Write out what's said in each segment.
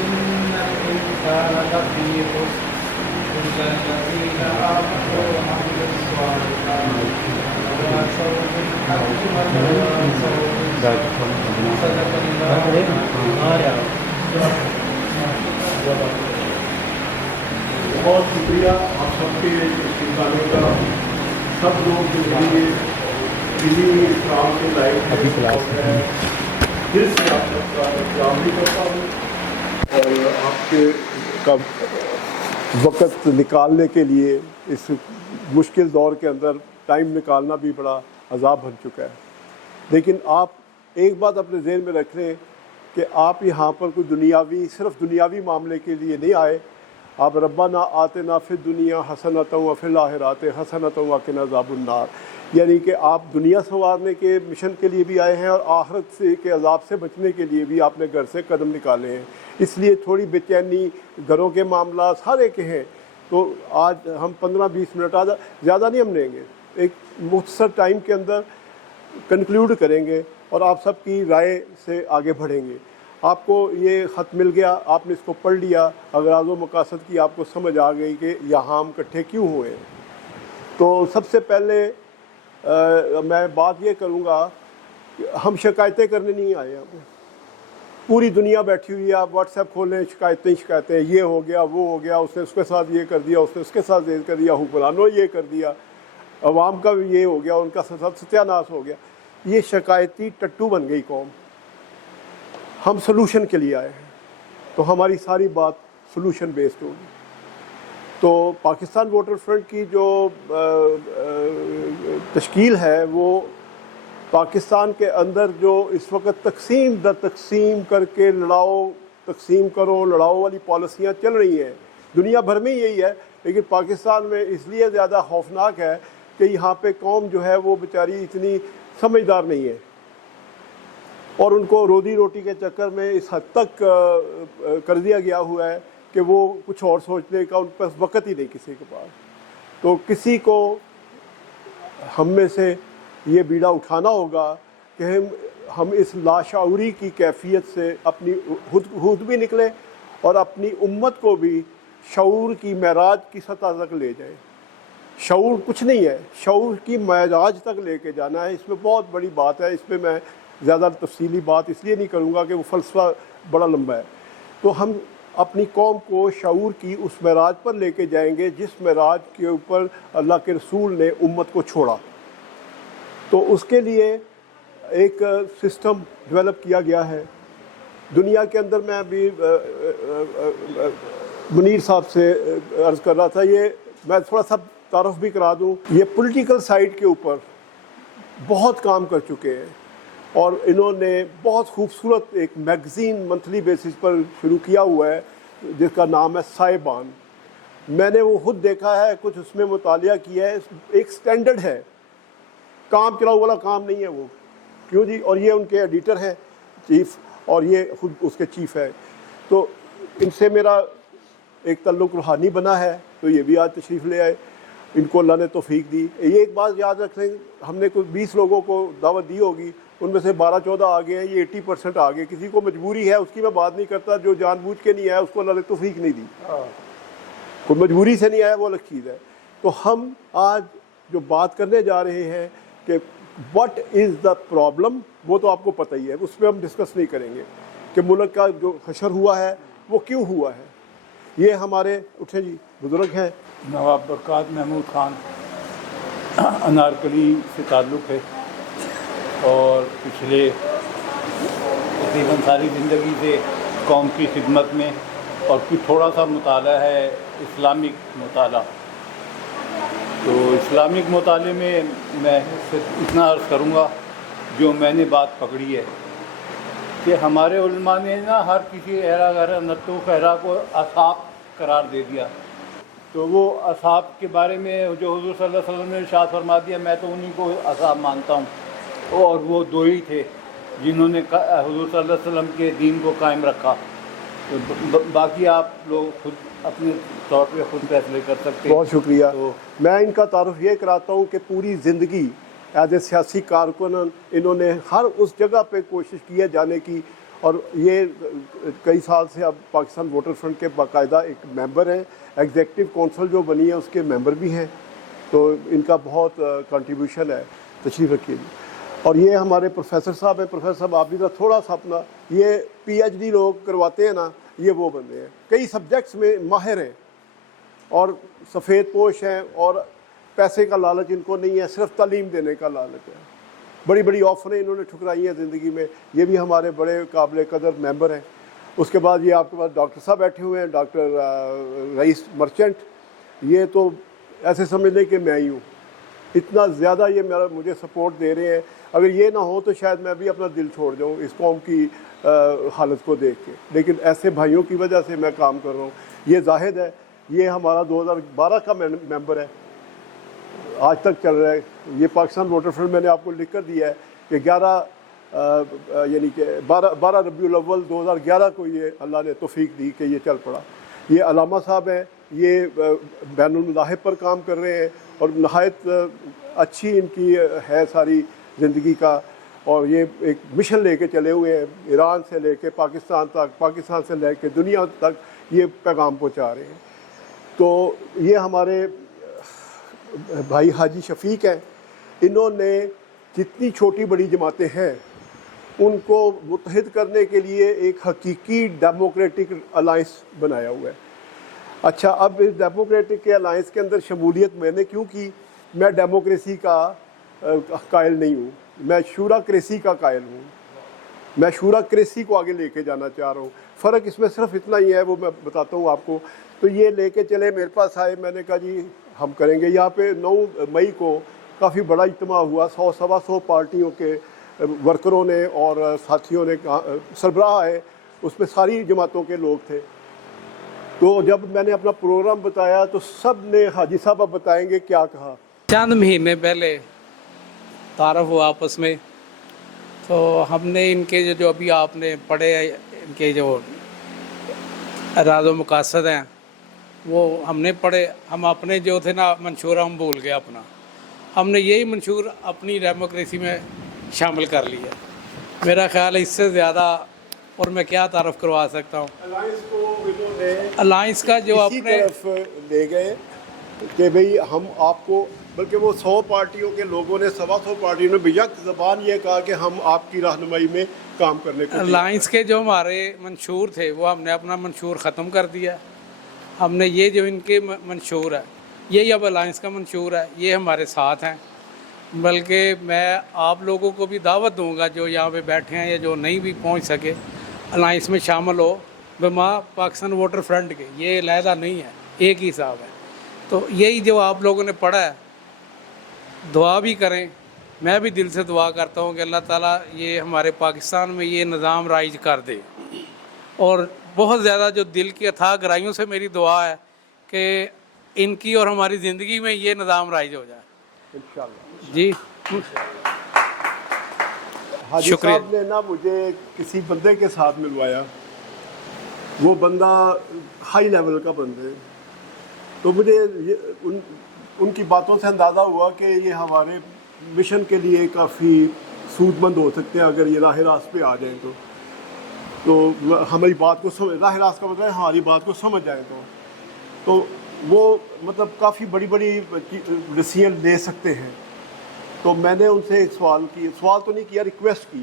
إن الإنسان لفي خسر إلا الذين آمنوا وعملوا الصالحات وتواصوا بالحق وتواصوا بالصبر صدق الله بہت شکریہ آپ سب کے شکرانے کا. سب لوگ جو ہے انہیں اسلام کے لائق ہے. دل سے آپ سب کا احترام بھی کرتا ہوں اور آپ کے کا وقت نکالنے کے لیے اس مشکل دور کے اندر ٹائم نکالنا بھی بڑا عذاب بن چکا ہے. لیکن آپ ایک بات اپنے ذہن میں رکھ لیں کہ آپ یہاں پر کوئی صرف دنیاوی معاملے کے لیے نہیں آئے. آپ ربنا آتنا فی الدنیا حسنۃ وفی الآخرۃ حسنۃ وقنا عذاب النار، یعنی کہ آپ دنیا سنوارنے کے مشن کے لیے بھی آئے ہیں اور آخرت سے کے عذاب سے بچنے کے لیے بھی آپ نے گھر سے قدم نکالے ہیں. اس لیے تھوڑی بے چینی، گھروں کے معاملات سارے کے ہیں. تو آج ہم 15-20 منٹ زیادہ نہیں ہم لیں گے، ایک مختصر ٹائم کے اندر کنکلیوڈ کریں گے اور آپ سب کی رائے سے آگے بڑھیں گے. آپ کو یہ خط مل گیا، آپ نے اس کو پڑھ لیا، اغراض و مقاصد کی آپ کو سمجھ آ گئی کہ یہاں ہم اکٹھے کیوں ہوئے. تو سب سے پہلے میں بات یہ کروں گا کہ ہم شکایتیں کرنے نہیں آئے. پوری دنیا بیٹھی ہوئی ہے، آپ واٹس ایپ کھولیں، شکایتیں، یہ ہو گیا، وہ ہو گیا، اس نے اس کے ساتھ یہ کر دیا، اس نے اس کے ساتھ یہ کر دیا، حکمرانوں یہ کر دیا، عوام کا بھی یہ ہو گیا، ان کا سب ستیہ ہو گیا. یہ شکایتی ٹٹو بن گئی قوم. ہم سلوشن کے لیے آئے ہیں تو ہماری ساری بات سلوشن بیسڈ ہوگی. تو پاکستان ووٹر فرنٹ کی جو تشکیل ہے وہ پاکستان کے اندر جو اس وقت تقسیم در تقسیم کر کے تقسیم کرو لڑاؤ والی پالیسیاں چل رہی ہیں، دنیا بھر میں یہی ہے، لیکن پاکستان میں اس لیے زیادہ خوفناک ہے کہ یہاں پہ قوم جو ہے وہ بیچاری اتنی سمجھدار نہیں ہے اور ان کو روزی روٹی کے چکر میں اس حد تک کر دیا گیا ہوا ہے کہ وہ کچھ اور سوچنے کا ان کے پاس وقت ہی نہیں کسی کے پاس. تو کسی کو ہم میں سے یہ بیڑا اٹھانا ہوگا کہ ہم اس لاشعوری کی کیفیت سے اپنی خود بھی نکلیں اور اپنی امت کو بھی شعور کی معراج کی سطح تک لے جائیں. شعور کچھ نہیں ہے، شعور کی معراج تک لے کے جانا ہے. اس میں بہت بڑی بات ہے، اس پہ میں زیادہ تفصیلی بات اس لیے نہیں کروں گا کہ وہ فلسفہ بڑا لمبا ہے. تو ہم اپنی قوم کو شعور کی اس معراج پر لے کے جائیں گے جس معراج کے اوپر اللہ کے رسول نے امت کو چھوڑا. تو اس کے لیے ایک سسٹم ڈیولپ کیا گیا ہے دنیا کے اندر. میں ابھی منیر صاحب سے عرض کر رہا تھا، یہ میں تھوڑا سا تعارف بھی کرا دوں. یہ پولیٹیکل سائڈ کے اوپر بہت کام کر چکے ہیں اور انہوں نے بہت خوبصورت ایک میگزین منتھلی بیسس پر شروع کیا ہوا ہے جس کا نام ہے صاحبان. میں نے وہ خود دیکھا ہے، کچھ اس میں مطالعہ کیا ہے. ایک سٹینڈرڈ ہے، کام چلاؤ والا کام نہیں ہے وہ، کیوں جی. اور یہ ان کے ایڈیٹر ہیں چیف، اور یہ خود اس کے چیف ہے. تو ان سے میرا ایک تعلق روحانی بنا ہے، تو یہ بھی آج تشریف لے آئے. ان کو اللہ نے توفیق دی. یہ ایک بات یاد رکھ لیں، ہم نے کوئی 20 لوگوں کو دعوت دی ہوگی، ان میں سے 12-14 آ گئے ہیں، یہ 80% آ گئے. کسی کو مجبوری ہے، اس کی میں بات نہیں کرتا. جو جان بوجھ کے نہیں آیا اس کو اللہ نے توفیق نہیں دی. کوئی مجبوری سے نہیں آیا وہ الگ چیز ہے. تو ہم آج جو بات کرنے جا رہے ہیں کہ واٹ از دا پرابلم، وہ تو آپ کو پتہ ہی ہے، اس پہ ہم ڈسکس نہیں کریں گے کہ ملک کا جو حشر ہوا ہے وہ کیوں ہوا ہے. یہ ہمارے اٹھے جی بزرگ ہیں. نواب برکات محمود خان انارکلی سے تعلق ہے اور پچھلے تقریباً ساری زندگی سے قوم کی خدمت میں، اور کچھ تھوڑا سا مطالعہ ہے اسلامک مطالعہ. تو اسلامک مطالعے میں میں صرف اتنا عرض کروں گا جو میں نے بات پکڑی ہے کہ ہمارے علماء نے نا ہر کسی ایرا غیرہ نتو خیرہ کو اصحاب قرار دے دیا. تو وہ اصحاب کے بارے میں جو حضور صلی اللہ علیہ وسلم نے ارشاد فرما دیا، میں تو انہیں کو اصحاب مانتا ہوں. اور وہ دو ہی تھے جنہوں نے حضور صلی اللہ علیہ وسلم کے دین کو قائم رکھا. تو باقی آپ لوگ خود اپنے طور پہ خود فیصلے کر سکتے ہیں. بہت شکریہ. تو میں ان کا تعارف یہ کراتا ہوں کہ پوری زندگی ایز اے سیاسی کارکن انہوں نے ہر اس جگہ پہ کوشش کی ہے جانے کی، اور یہ کئی سال سے اب پاکستان ووٹر فرنٹ کے باقاعدہ ایک ممبر ہیں، ایگزیکٹو کونسل جو بنی ہے اس کے ممبر بھی ہیں، تو ان کا بہت کنٹریبیوشن ہے. تشریف رکھیے جی. اور یہ ہمارے پروفیسر صاحب ہیں. پروفیسر صاحب آپ بھی ذرا تھوڑا سا اپنا، یہ پی ایچ ڈی لوگ کرواتے ہیں نا، یہ وہ بندے ہیں کئی سبجیکٹس میں ماہر ہیں اور سفید پوش ہیں، اور پیسے کا لالچ ان کو نہیں ہے، صرف تعلیم دینے کا لالچ ہے. بڑی بڑی آفریں انہوں نے ٹھکرائی ہیں زندگی میں. یہ بھی ہمارے بڑے قابل قدر ممبر ہیں. اس کے بعد یہ آپ کے پاس ڈاکٹر صاحب بیٹھے ہوئے ہیں، ڈاکٹر رئیس مرچنٹ. یہ تو ایسے سمجھ لیں کہ میں ہی ہوں، اتنا زیادہ یہ مجھے سپورٹ دے رہے ہیں. اگر یہ نہ ہو تو شاید میں بھی اپنا دل چھوڑ جاؤں اس قوم کی حالت کو دیکھ کے، لیکن ایسے بھائیوں کی وجہ سے میں کام کر رہا ہوں. یہ زاہد ہے، یہ ہمارا 2012 کا ممبر ہے، آج تک چل رہا ہے. یہ پاکستان ووٹر فرنٹ میں نے آپ کو لکھ کر دیا ہے کہ 12 ربیع الاول 2011 کو یہ اللہ نے توفیق دی کہ یہ چل پڑا. یہ علامہ صاحب ہیں، یہ بین المذاہب پر کام کر رہے ہیں اور نہایت اچھی ان کی ہے ساری زندگی کا، اور یہ ایک مشن لے کے چلے ہوئے ہیں، ایران سے لے کے پاکستان تک، پاکستان سے لے کے دنیا تک یہ پیغام پہنچا رہے ہیں. تو یہ ہمارے بھائی حاجی شفیق ہیں، انہوں نے جتنی چھوٹی بڑی جماعتیں ہیں ان کو متحد کرنے کے لیے ایک حقیقی ڈیموکریٹک الائنس بنایا ہوا ہے. اچھا، اب اس ڈیموکریٹک کے الائنس کے اندر شمولیت میں نے کیوں کی؟ میں ڈیموکریسی کا قائل نہیں ہوں، میں شورا کریسی کا قائل ہوں. میں شورا کریسی کو آگے لے کے جانا چاہ رہا ہوں. فرق اس میں صرف اتنا ہی ہے، وہ میں بتاتا ہوں آپ کو. تو یہ لے کے چلے، میرے پاس آئے، میں نے کہا جی ہم کریں گے. یہاں پہ 9 مئی کو کافی بڑا اجتماع ہوا، 100-125 پارٹیوں کے ورکروں نے اور ساتھیوں نے، سربراہ آئے، اس میں ساری جماعتوں کے لوگ تھے. تو جب میں نے اپنا پروگرام بتایا تو سب نے، حاجی صاحب اب بتائیں گے کیا کہا. چند مہینے پہلے تعارف ہوا آپس میں، تو ہم نے ان کے جو ابھی آپ نے پڑھے ان کے جو اراد و مقاصد ہیں وہ ہم نے پڑھے. ہم اپنے جو تھے نا منشور ہم بھول گئے اپنا، ہم نے یہی منشور اپنی ڈیموکریسی میں شامل کر لیا. میرا خیال ہے اس سے زیادہ اور میں کیا تعارف کروا سکتا ہوں. الائنس کو انہوں نے الائنس کا جو اسی اپنے طرف لے گئے کہ بھئی ہم آپ کو، بلکہ وہ 100 پارٹیوں کے لوگوں نے، 125 پارٹیوں نے بیک زبان یہ کہا کہ ہم آپ کی رہنمائی میں کام کرنے کو. الائنس کے جو ہمارے منشور تھے وہ ہم نے اپنا منشور ختم کر دیا. ہم نے یہ جو ان کے منشور ہے یہی اب الائنس کا منشور ہے، یہ ہمارے ساتھ ہیں. بلکہ میں آپ لوگوں کو بھی دعوت دوں گا جو یہاں پہ بیٹھے ہیں یا جو نہیں بھی پہنچ سکے، الائنس میں شامل ہو. بما پاکستان ووٹر فرنٹ کے یہ علیحدہ نہیں ہے، ایک ہی صاحب ہے. تو یہی جو آپ لوگوں نے پڑھا ہے، دعا بھی کریں. میں بھی دل سے دعا کرتا ہوں کہ اللہ تعالیٰ یہ ہمارے پاکستان میں یہ نظام رائج کر دے. اور بہت زیادہ جو دل کی اتھاہ گہرائیوں سے میری دعا ہے کہ ان کی اور ہماری زندگی میں یہ نظام رائج ہو جائے انشاءاللہ. جی. حاجی شکریہ. صاحب نے نا مجھے کسی بندے کے ساتھ ملوایا، وہ بندہ ہائی لیول کا بندہ ہے. تو مجھے ان کی باتوں سے اندازہ ہوا کہ یہ ہمارے مشن کے لیے کافی سود مند ہو سکتے ہیں اگر یہ راہ راست پہ آ جائیں تو ہماری بات کو سمجھ، راہ راست کا مطلب ہے ہماری بات کو سمجھ جائیں تو وہ مطلب کافی بڑی بڑی ڈیسیژن لے سکتے ہیں. تو میں نے ان سے ایک سوال تو نہیں کیا، ریکویسٹ کی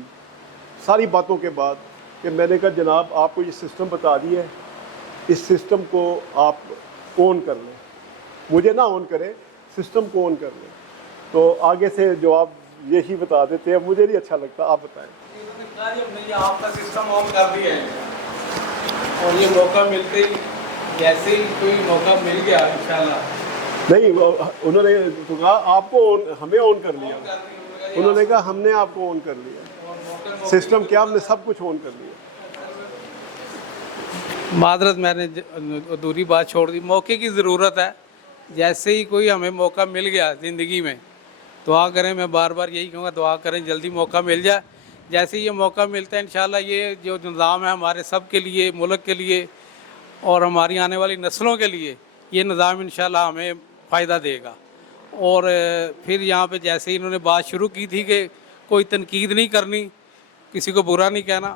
ساری باتوں کے بعد کہ میں نے کہا جناب آپ کو یہ سسٹم بتا دیا ہے، اس سسٹم کو آپ اون کر لیں، مجھے نہ اون کریں، سسٹم کو اون کر لیں. تو آگے سے جواب یہی بتا دیتے ہیں، مجھے نہیں اچھا لگتا، آپ بتائیں. آپ کا سسٹم آن کر دیا ہے اور یہ موقع ملتے ہی جیسے ہی کوئی موقع مل گیا انشاءاللہ. نہیں، انہوں نے تو کہا آپ کو ہمیں آن کر لیا. انہوں نے کہا ہم نے آپ کو آن کر لیا. سسٹم کیا، ہم نے سب کچھ آن کر لیا. معذرت میں نے ادھوری بات چھوڑ دی. موقع کی ضرورت ہے. جیسے ہی کوئی ہمیں موقع مل گیا زندگی میں، دعا کریں. میں بار بار یہی کہوں گا دعا کریں جلدی موقع مل جائے. جیسے یہ موقع ملتا ہے انشاءاللہ یہ جو نظام ہے ہمارے سب کے لیے، ملک کے لیے اور ہماری آنے والی نسلوں کے لیے، یہ نظام انشاءاللہ ہمیں فائدہ دے گا. اور پھر یہاں پہ جیسے ہی انہوں نے بات شروع کی تھی کہ کوئی تنقید نہیں کرنی، کسی کو برا نہیں کہنا،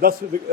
10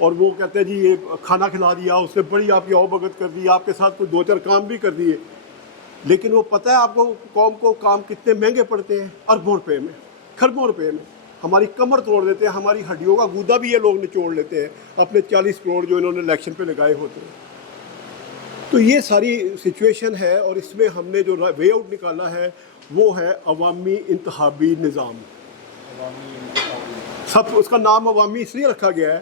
اور وہ کہتے ہیں جی یہ کھانا کھلا دیا، اس نے بڑی آپ کی آؤ بھگت کر دی، آپ کے ساتھ کوئی 2-4 کام بھی کر دیے، لیکن وہ پتہ ہے آپ کو قوم کو کام کتنے مہنگے پڑتے ہیں؟ اربوں روپے میں، کھربوں روپے میں، ہماری کمر توڑ دیتے ہیں، ہماری ہڈیوں کا گودا بھی یہ لوگ نچوڑ لیتے ہیں اپنے 40 کروڑ جو انہوں نے الیکشن پہ لگائے ہوتے ہیں۔ تو یہ ساری سچویشن ہے، اور اس میں ہم نے جو وے آؤٹ نکالا ہے وہ ہے عوامی انتخابی نظام۔ سب اس کا نام عوامی اس لیے رکھا گیا ہے،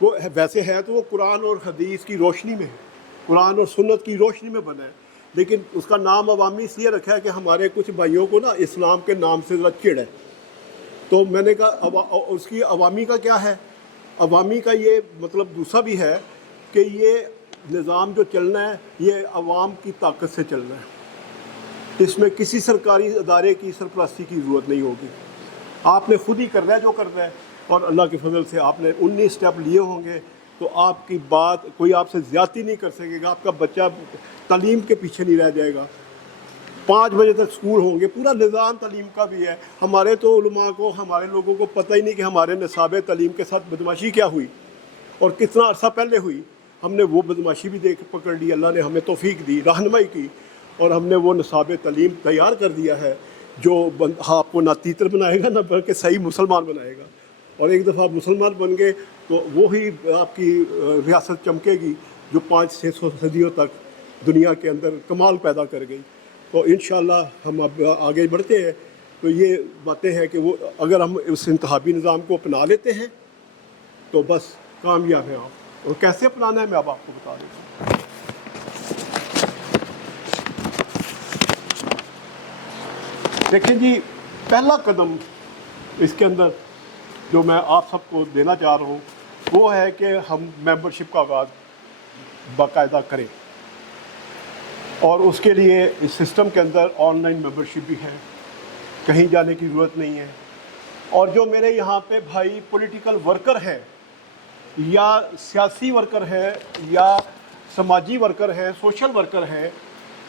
وہ ویسے ہے تو وہ قرآن اور حدیث کی روشنی میں ہے، قرآن اور سنت کی روشنی میں بنا ہے، لیکن اس کا نام عوامی اس لیے رکھا ہے کہ ہمارے کچھ بھائیوں کو نا اسلام کے نام سے ذرا چڑ ہے۔ تو میں نے کہا اس کی عوامی کا کیا ہے؟ عوامی کا یہ مطلب دوسرا بھی ہے کہ یہ نظام جو چلنا ہے یہ عوام کی طاقت سے چلنا ہے، اس میں کسی سرکاری ادارے کی سرپرستی کی ضرورت نہیں ہوگی، آپ نے خود ہی کرنا ہے جو کرنا ہے، اور اللہ کے فضل سے آپ نے 19 اسٹیپ لیے ہوں گے تو آپ کی بات کوئی آپ سے زیادتی نہیں کر سکے گا، آپ کا بچہ تعلیم کے پیچھے نہیں رہ جائے گا، 5 بجے تک سکول ہوں گے، پورا نظام تعلیم کا بھی ہے۔ ہمارے تو علماء کو، ہمارے لوگوں کو پتہ ہی نہیں کہ ہمارے نصاب تعلیم کے ساتھ بدماشی کیا ہوئی اور کتنا عرصہ پہلے ہوئی، ہم نے وہ بدماشی بھی دیکھ پکڑ لی، اللہ نے ہمیں توفیق دی، رہنمائی کی، اور ہم نے وہ نصاب تعلیم تیار کر دیا ہے جو آپ کو نہ تیتر بنائے گا نہ بلکہ صحیح مسلمان بنائے گا، اور ایک دفعہ آپ مسلمان بن گئے تو وہی آپ کی ریاست چمکے گی جو 500-600 صدیوں تک دنیا کے اندر کمال پیدا کر گئی۔ تو انشاءاللہ ہم اب آگے بڑھتے ہیں، تو یہ باتیں ہیں کہ وہ اگر ہم اس انتخابی نظام کو اپنا لیتے ہیں تو بس کامیاب ہیں آپ، اور کیسے اپنانا ہے میں اب آپ کو بتا دیتا ہوں۔ دیکھیں جی، پہلا قدم اس کے اندر جو میں آپ سب کو دینا چاہ رہا ہوں وہ ہے کہ ہم ممبرشپ کا آغاز باقاعدہ کریں، اور اس کے لیے اس سسٹم کے اندر آن لائن ممبرشپ بھی ہے، کہیں جانے کی ضرورت نہیں ہے، اور جو میرے یہاں پہ بھائی پولیٹیکل ورکر ہیں یا سیاسی ورکر ہیں یا سماجی ورکر ہیں، سوشل ورکر ہیں،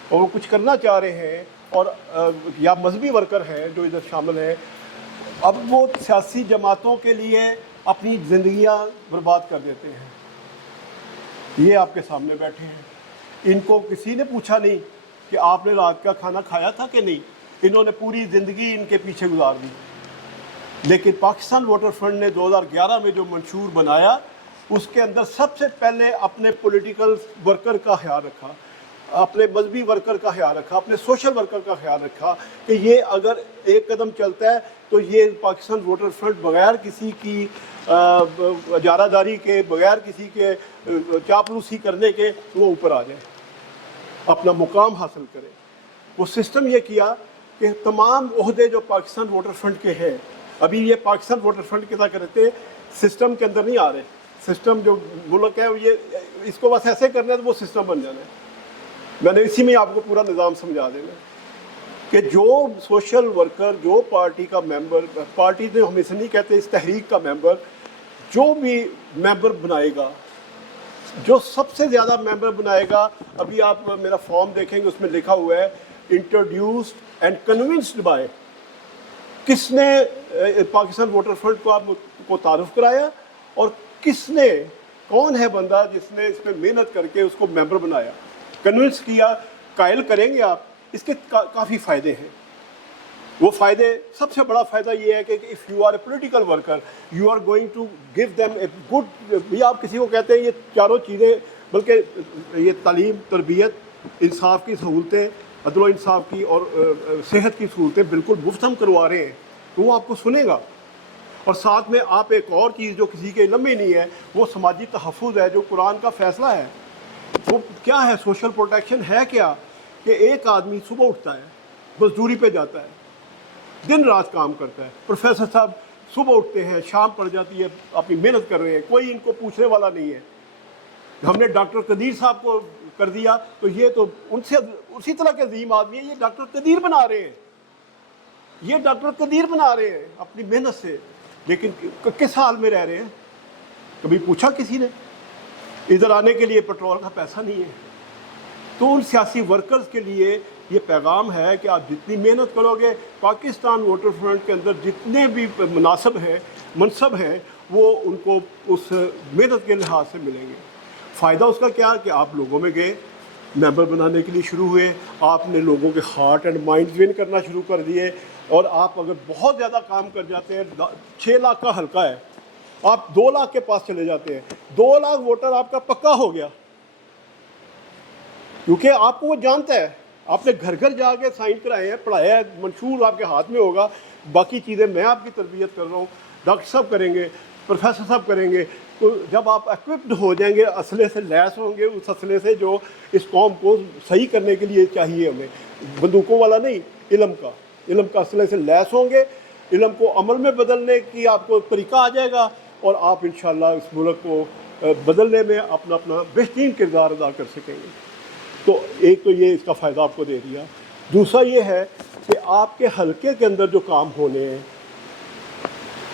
اور وہ کچھ کرنا چاہ رہے ہیں، اور یا مذہبی ورکر ہیں جو ادھر شامل ہیں، اب وہ سیاسی جماعتوں کے لیے اپنی زندگیاں برباد کر دیتے ہیں۔ یہ آپ کے سامنے بیٹھے ہیں، ان کو کسی نے پوچھا نہیں کہ آپ نے رات کا کھانا کھایا تھا کہ نہیں، انہوں نے پوری زندگی ان کے پیچھے گزار دی، لیکن پاکستان ووٹر فرنٹ نے 2011 میں جو منشور بنایا اس کے اندر سب سے پہلے اپنے پولیٹیکل ورکر کا خیال رکھا، اپنے مذہبی ورکر کا خیال رکھا، اپنے سوشل ورکر کا خیال رکھا کہ یہ اگر ایک قدم چلتا ہے تو یہ پاکستان ووٹر فرنٹ بغیر کسی کی اجارہ داری کے، بغیر کسی کے چاپلوسی کرنے کے وہ اوپر آ جائے، اپنا مقام حاصل کرے۔ وہ سسٹم یہ کیا کہ تمام عہدے جو پاکستان ووٹر فرنٹ کے ہیں، ابھی یہ پاکستان ووٹر فرنٹ کے کیا کرتے ہیں، سسٹم کے اندر نہیں آ رہے، سسٹم جو ملک ہے یہ اس کو بس ایسے کرنا ہے تو وہ سسٹم بن جانا ہے۔ میں نے اسی میں آپ کو پورا نظام سمجھا دینا کہ جو سوشل ورکر، جو پارٹی کا ممبر، پارٹی تو ہم اسے نہیں کہتے، اس تحریک کا ممبر، جو بھی ممبر بنائے گا، جو سب سے زیادہ ممبر بنائے گا، ابھی آپ میرا فارم دیکھیں گے اس میں لکھا ہوا ہے انٹروڈیوسڈ اینڈ کنونسڈ بائی، کس نے پاکستان ووٹر فرنٹ کو آپ کو تعارف کرایا، اور کس نے، کون ہے بندہ جس نے اس میں محنت کر کے اس کو ممبر بنایا، کنونس کیا، قائل کریں گے آپ۔ اس کے کافی فائدے ہیں، وہ فائدے، سب سے بڑا فائدہ یہ ہے کہ if you are a political worker you are going to give them a good, یہ آپ کسی کو کہتے ہیں یہ چاروں چیزیں، بلکہ یہ تعلیم، تربیت، انصاف کی سہولتیں، عدل و انصاف کی اور صحت کی سہولتیں بالکل مفت ہم کروا رہے ہیں، تو وہ آپ کو سنے گا، اور ساتھ میں آپ ایک اور چیز جو کسی کے علم میں نہیں ہے، وہ سماجی تحفظ ہے جو قرآن کا فیصلہ ہے۔ وہ کیا ہے؟ سوشل پروٹیکشن ہے کیا کہ ایک آدمی صبح اٹھتا ہے، مزدوری پہ جاتا ہے، دن رات کام کرتا ہے، پروفیسر صاحب صبح اٹھتے ہیں، شام پڑ جاتی ہے، اپنی محنت کر رہے ہیں، کوئی ان کو پوچھنے والا نہیں ہے۔ ہم نے ڈاکٹر قدیر صاحب کو کر دیا تو یہ تو ان سے اسی طرح کے عظیم آدمی ہیں، یہ ڈاکٹر قدیر بنا رہے ہیں، یہ ڈاکٹر قدیر بنا رہے ہیں اپنی محنت سے، لیکن کس حال میں رہ رہے ہیں؟ کبھی پوچھا کسی نے؟ ادھر آنے کے لیے پیٹرول کا پیسہ نہیں ہے۔ تو ان سیاسی ورکرز کے لیے یہ پیغام ہے کہ آپ جتنی محنت کرو گے، پاکستان ووٹر فرنٹ کے اندر جتنے بھی مناصب ہیں منصب ہیں وہ ان کو اس محنت کے لحاظ سے ملیں گے. فائدہ اس کا کیا کہ آپ لوگوں میں گئے, ممبر بنانے کے لیے شروع ہوئے, آپ نے لوگوں کے ہارٹ اینڈ مائنڈ ون کرنا شروع کر دیے, اور آپ اگر بہت زیادہ کام کر جاتے ہیں, 6 لاکھ کا حلقہ ہے, آپ 2 لاکھ کے پاس چلے جاتے ہیں, 2 لاکھ ووٹر آپ کا پکا ہو گیا, کیونکہ آپ کو وہ جانتا ہے, آپ نے گھر گھر جا کے سائن کرائے ہیں, پڑھایا ہے, منشور آپ کے ہاتھ میں ہوگا. باقی چیزیں میں آپ کی تربیت کر رہا ہوں, ڈاکٹر صاحب کریں گے, پروفیسر صاحب کریں گے. تو جب آپ ایکوپڈ ہو جائیں گے, اسلحے سے لیس ہوں گے, اس اسلحے سے جو اس قوم کو صحیح کرنے کے لیے چاہیے ہمیں, بندوقوں والا نہیں, علم کا اسلحے سے لیس ہوں گے, علم کو عمل میں بدلنے کی آپ کو طریقہ آ جائے گا, اور آپ انشاءاللہ اس ملک کو بدلنے میں اپنا بہترین کردار ادا کر سکیں گے. تو ایک تو یہ اس کا فائدہ آپ کو دے دیا. دوسرا یہ ہے کہ آپ کے حلقے کے اندر جو کام ہونے ہیں,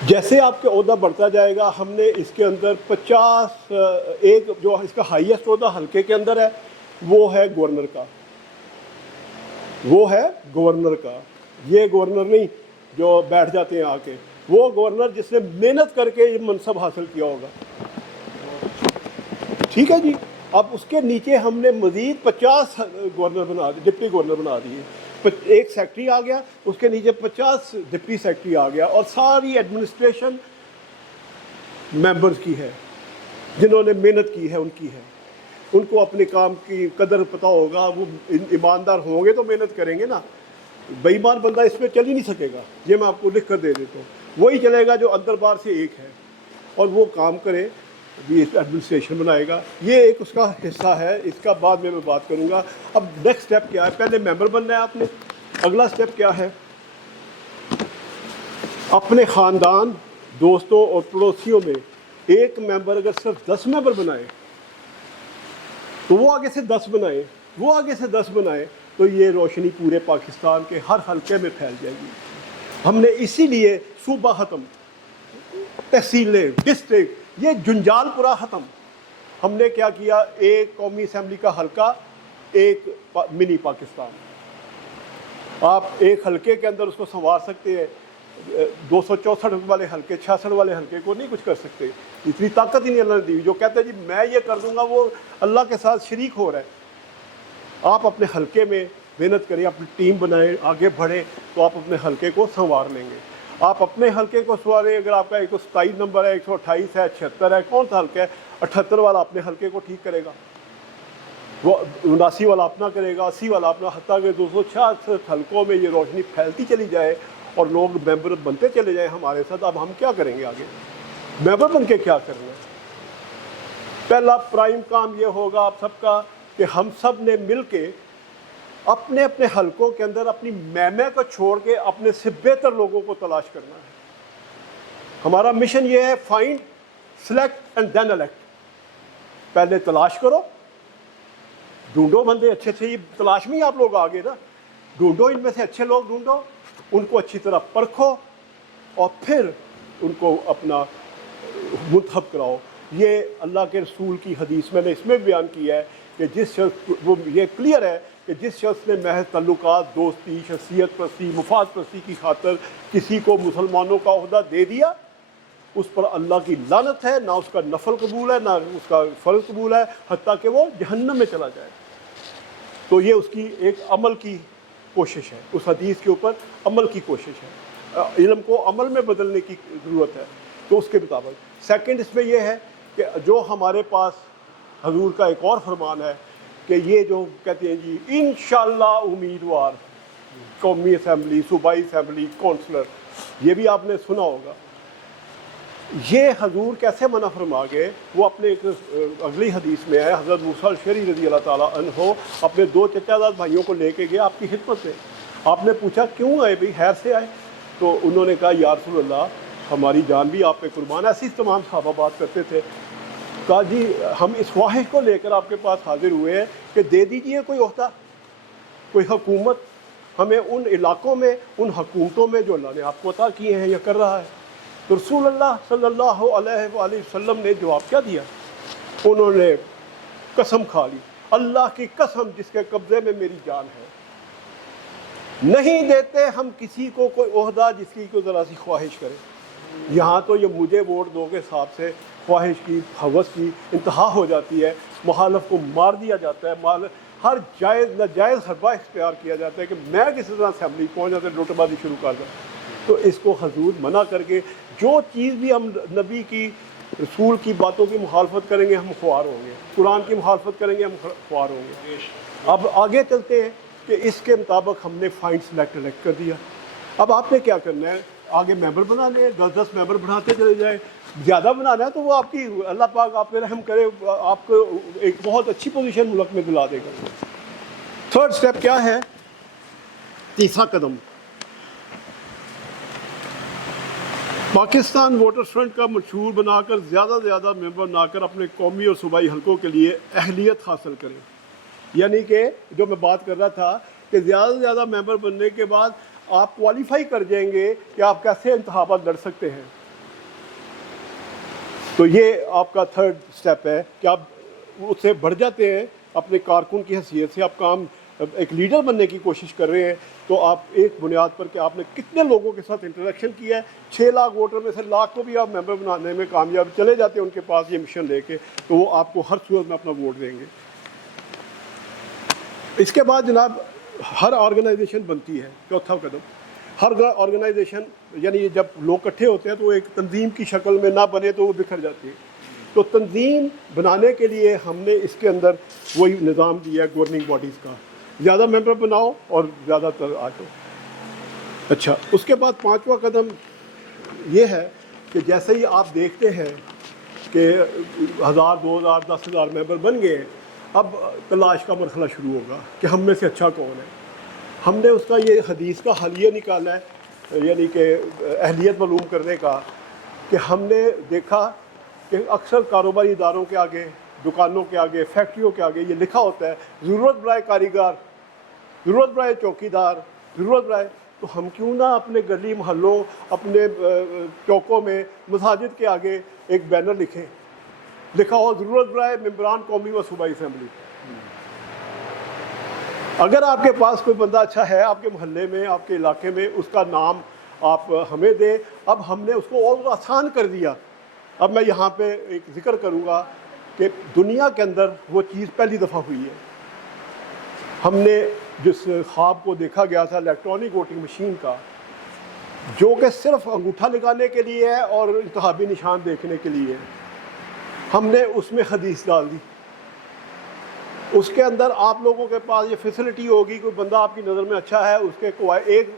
جیسے آپ کے عہدہ بڑھتا جائے گا, ہم نے اس کے اندر 50 ایک جو اس کا ہائیسٹ عہدہ حلقے کے اندر ہے وہ ہے گورنر کا, یہ گورنر نہیں جو بیٹھ جاتے ہیں آ کے, وہ گورنر جس نے محنت کر کے یہ منصب حاصل کیا ہوگا. ٹھیک ہے جی. اب اس کے نیچے ہم نے مزید 50 گورنر بنا دیے, ڈپٹی گورنر بنا دیے, ایک سیکٹری آ گیا, اس کے نیچے 50 ڈپٹی سیکٹری آ گیا, اور ساری ایڈمنسٹریشن ممبرز کی ہے, جنہوں نے محنت کی ہے ان کی ہے. ان کو اپنے کام کی قدر پتہ ہوگا, وہ ایماندار ہوں گے تو محنت کریں گے نا. بے ایمان بندہ اس پہ چل ہی نہیں سکے گا, یہ میں آپ کو لکھ کر دے دیتا ہوں. وہی چلے گا جو اندر بار سے ایک ہے, اور وہ کام کرے, یہ ایڈمنسٹریشن بنائے گا. یہ ایک اس کا حصہ ہے, اس کا بعد میں بات کروں گا. اب نیکسٹ سٹیپ کیا ہے؟ پہلے ممبر بننا ہے آپ نے. اگلا سٹیپ کیا ہے؟ اپنے خاندان, دوستوں اور پڑوسیوں میں ایک ممبر اگر صرف 10 ممبر بنائے تو وہ آگے سے 10 بنائے, تو یہ روشنی پورے پاکستان کے ہر حلقے میں پھیل جائے گی. ہم نے اسی لیے صوبہ ختم, تحصیلیں, ڈسٹرکٹ, یہ جنجال پورا ختم. ہم نے کیا کیا؟ ایک قومی اسمبلی کا حلقہ, ایک منی پاکستان. آپ ایک حلقے کے اندر اس کو سنوار سکتے ہیں. 264 والے حلقے, 66 والے حلقے کو نہیں کچھ کر سکتے. اتنی طاقت ہی نہیں اللہ نے دی. جو کہتے ہیں جی میں یہ کر دوں گا, وہ اللہ کے ساتھ شریک ہو رہا ہے. آپ اپنے حلقے میں محنت کریں, اپنی ٹیم بنائیں, آگے بڑھیں, تو آپ اپنے حلقے کو سنوار لیں گے. آپ اپنے حلقے کو سنواریں. اگر آپ کا 127 نمبر ہے, 128 ہے, 76 ہے, کون سا حلقہ ہے, 78 والا اپنے حلقے کو ٹھیک کرے گا, وہ 79 والا اپنا کرے گا, 80 والا اپنا, حتیٰ کہ 266 حلقوں میں یہ روشنی پھیلتی چلی جائے اور لوگ ممبر بنتے چلے جائیں ہمارے ساتھ. اب ہم کیا کریں گے آگے؟ ممبر بن کے کیا کرنا ہے؟ پہلا پرائم کام یہ ہوگا آپ سب کا کہ ہم سب نے مل کے اپنے اپنے حلقوں کے اندر اپنی میمے کو چھوڑ کے اپنے سے بہتر لوگوں کو تلاش کرنا ہے. ہمارا مشن یہ ہے, find, select and then elect. پہلے تلاش کرو, ڈھونڈو بندے اچھے اچھے. یہ تلاش میں ہی آپ لوگ آگے نا, ڈھونڈو, ان میں سے اچھے لوگ ڈھونڈو, ان کو اچھی طرح پرکھو, اور پھر ان کو اپنا منتخب کراؤ. یہ اللہ کے رسول کی حدیث میں نے اس میں بیان کیا ہے کہ جس شخص, وہ یہ کلیئر ہے کہ جس شخص نے محض تعلقات, دوستی, شخصیت پرستی, مفاد پرستی کی خاطر کسی کو مسلمانوں کا عہدہ دے دیا, اس پر اللہ کی لعنت ہے. نہ اس کا نفل قبول ہے, نہ اس کا فرض قبول ہے, حتیٰ کہ وہ جہنم میں چلا جائے. تو یہ اس کی ایک عمل کی کوشش ہے, اس حدیث کے اوپر عمل کی کوشش ہے. علم کو عمل میں بدلنے کی ضرورت ہے. تو اس کے مطابق سیکنڈ اس میں یہ ہے کہ جو ہمارے پاس حضور کا ایک اور فرمان ہے کہ یہ جو کہتے ہیں جی انشاءاللہ امیدوار قومی اسمبلی, صوبائی اسمبلی, کونسلر, یہ بھی آپ نے سنا ہوگا. یہ حضور کیسے منع فرما گئے؟ وہ اپنے ایک اگلی حدیث میں ہے, حضرت موسیٰ الشعری رضی اللہ تعالیٰ عنہ اپنے 2 چچا زاد بھائیوں کو لے کے گئے آپ کی خدمت میں. آپ نے پوچھا کیوں آئے بھائی, خیر سے آئے؟ تو انہوں نے کہا یا رسول اللہ ہماری جان بھی آپ پہ قربان ہے. ایسی تمام صحابہ بات کرتے تھے. کہا جی ہم اس خواہش کو لے کر آپ کے پاس حاضر ہوئے ہیں کہ دے دیجئے کوئی عہدہ, کوئی حکومت ہمیں ان علاقوں میں, ان حکومتوں میں جو اللہ نے آپ کو عطا کیے ہیں یا کر رہا ہے. تو رسول اللہ صلی اللہ علیہ وآلہ وسلم نے جواب کیا دیا؟ انہوں نے قسم کھا لی, اللہ کی قسم جس کے قبضے میں میری جان ہے, نہیں دیتے ہم کسی کو کوئی عہدہ جس کی کوئی ذرا سی خواہش کرے. یہاں تو یہ مجھے ووٹ دو کے حساب سے خواہش کی ہوس کی انتہا ہو جاتی ہے، مخالف کو مار دیا جاتا ہے، ہر جائز ناجائز حربہ اختیار کیا جاتا ہے کہ میں کسی طرح اسمبلی پہنچ جاتا ہے لوٹ بازی شروع کر دیں. تو اس کو حضور منع کر کے جو چیز بھی ہم نبی کی رسول کی باتوں کی مخالفت کریں گے ہم خوار ہوں گے، قرآن کی مخالفت کریں گے ہم خوار ہوں گے. اب آگے چلتے ہیں کہ اس کے مطابق ہم نے فائن سلیکٹ کر دیا. اب آپ نے کیا کرنا ہے، آگے ممبر بنانے ہیں، 10 ممبر بڑھاتے چلے جائیں. زیادہ بنانا ہے تو وہ آپ کی اللہ پاک آپ پہ رحم کرے، آپ کو ایک بہت اچھی پوزیشن ملک میں دلا دے گا. تھرڈ سٹیپ کیا ہے، تیسرا قدم، پاکستان ووٹرز فرنٹ کا منشور بنا کر زیادہ سے زیادہ ممبر بنا کر اپنے قومی اور صوبائی حلقوں کے لیے اہلیت حاصل کریں. یعنی کہ جو میں بات کر رہا تھا کہ زیادہ سے زیادہ ممبر بننے کے بعد آپ کوالیفائی کر جائیں گے کہ آپ کیسے انتخابات لڑ سکتے ہیں. تو یہ آپ کا تھرڈ سٹیپ ہے کہ آپ اس سے بڑھ جاتے ہیں اپنے کارکن کی حیثیت سے، آپ کام ایک لیڈر بننے کی کوشش کر رہے ہیں. تو آپ ایک بنیاد پر کہ آپ نے کتنے لوگوں کے ساتھ انٹریکشن کیا ہے، 6 لاکھ ووٹر میں سے لاکھ کو بھی آپ ممبر بنانے میں کامیاب چلے جاتے ہیں ان کے پاس یہ مشن لے کے، تو وہ آپ کو ہر صورت میں اپنا ووٹ دیں گے. اس کے بعد جناب ہر آرگنائزیشن بنتی ہے. چوتھا قدم، ہر آرگنائزیشن یعنی جب لوگ اکٹھے ہوتے ہیں تو ایک تنظیم کی شکل میں نہ بنے تو وہ بکھر جاتی ہے. تو تنظیم بنانے کے لیے ہم نے اس کے اندر وہی نظام دیا ہے گورننگ باڈیز کا، زیادہ ممبر بناؤ اور زیادہ تر آ جاؤ. اچھا، اس کے بعد پانچواں قدم یہ ہے کہ جیسے ہی آپ دیکھتے ہیں کہ 1000 2000 10,000 ممبر بن گئے، اب تلاش کا مرحلہ شروع ہوگا کہ ہم میں سے اچھا کون ہے. ہم نے اس کا یہ حدیث کا حلیہ نکالا ہے، یعنی کہ اہلیت معلوم کرنے کا، کہ ہم نے دیکھا کہ اکثر کاروباری اداروں کے آگے، دکانوں کے آگے، فیکٹریوں کے آگے یہ لکھا ہوتا ہے ضرورت برائے کاریگر، ضرورت برائے چوکیدار، ضرورت برائے. تو ہم کیوں نہ اپنے گلی محلوں، اپنے چوکوں میں، مساجد کے آگے ایک بینر لکھیں، لکھا ہو ضرورت برائے ممبران قومی و صوبائی اسمبلی. اگر آپ کے پاس کوئی بندہ اچھا ہے آپ کے محلے میں، آپ کے علاقے میں، اس کا نام آپ ہمیں دیں. اب ہم نے اس کو اور آسان کر دیا. اب میں یہاں پہ ایک ذکر کروں گا کہ دنیا کے اندر وہ چیز پہلی دفعہ ہوئی ہے. ہم نے جس خواب کو دیکھا گیا تھا الیکٹرانک ووٹنگ مشین کا، جو کہ صرف انگوٹھا لگانے کے لیے ہے اور انتخابی نشان دیکھنے کے لیے ہے، ہم نے اس میں حدیث ڈال دی. اس کے اندر آپ لوگوں کے پاس یہ فیسلٹی ہوگی، کوئی بندہ آپ کی نظر میں اچھا ہے، اس کے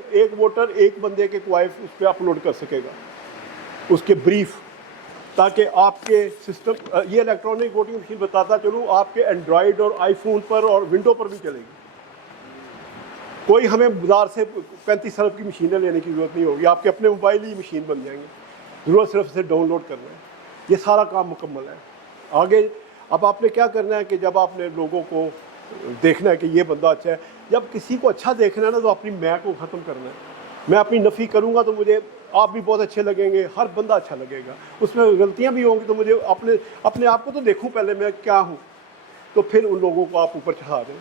ایک ووٹر ایک بندے کے کوائف اس پہ اپلوڈ کر سکے گا، اس کے بریف، تاکہ آپ کے سسٹم، یہ الیکٹرانک ووٹنگ مشین بتاتا چلوں آپ کے اینڈرائڈ اور آئی فون پر اور ونڈو پر بھی چلے گی. کوئی ہمیں بازار سے 35 ارب کی مشینیں لینے کی ضرورت نہیں ہوگی، آپ کے اپنے موبائل ہی مشین بن جائیں گے، ضرورت صرف اسے ڈاؤن لوڈ کرنا ہے. یہ سارا کام مکمل ہے. آگے اب آپ نے کیا کرنا ہے کہ جب آپ نے لوگوں کو دیکھنا ہے کہ یہ بندہ اچھا ہے، جب کسی کو اچھا دیکھنا ہے نا تو اپنی میں کو ختم کرنا ہے. میں اپنی نفی کروں گا تو مجھے آپ بھی بہت اچھے لگیں گے، ہر بندہ اچھا لگے گا. اس میں غلطیاں بھی ہوں گی تو مجھے اپنے آپ کو تو دیکھوں پہلے میں کیا ہوں، تو پھر ان لوگوں کو آپ اوپر چڑھا دیں.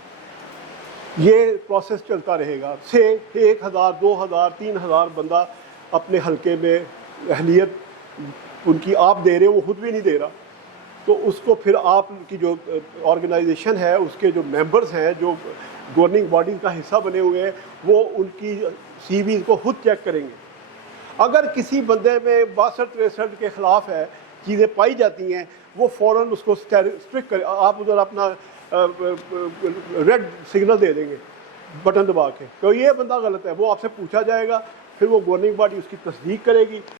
یہ پروسیس چلتا رہے گا. 1000 2000 3000 بندہ اپنے حلقے میں اہلیت ان کی آپ دے رہے ہیں، وہ خود بھی نہیں دے رہا. تو اس کو پھر آپ کی جو آرگنائزیشن ہے، اس کے جو ممبرز ہیں جو گورننگ باڈیز کا حصہ بنے ہوئے ہیں، وہ ان کی سی ویز کو خود چیک کریں گے. اگر کسی بندے میں 62 63 کے خلاف ہے، چیزیں پائی جاتی ہیں، وہ فوراً اس کو اسٹرک کرے. آپ ادھر اپنا ریڈ سگنل دے دیں گے بٹن دبا کے، تو یہ بندہ غلط ہے، وہ آپ سے پوچھا جائے گا، پھر وہ گورننگ باڈی اس کی تصدیق کرے گی.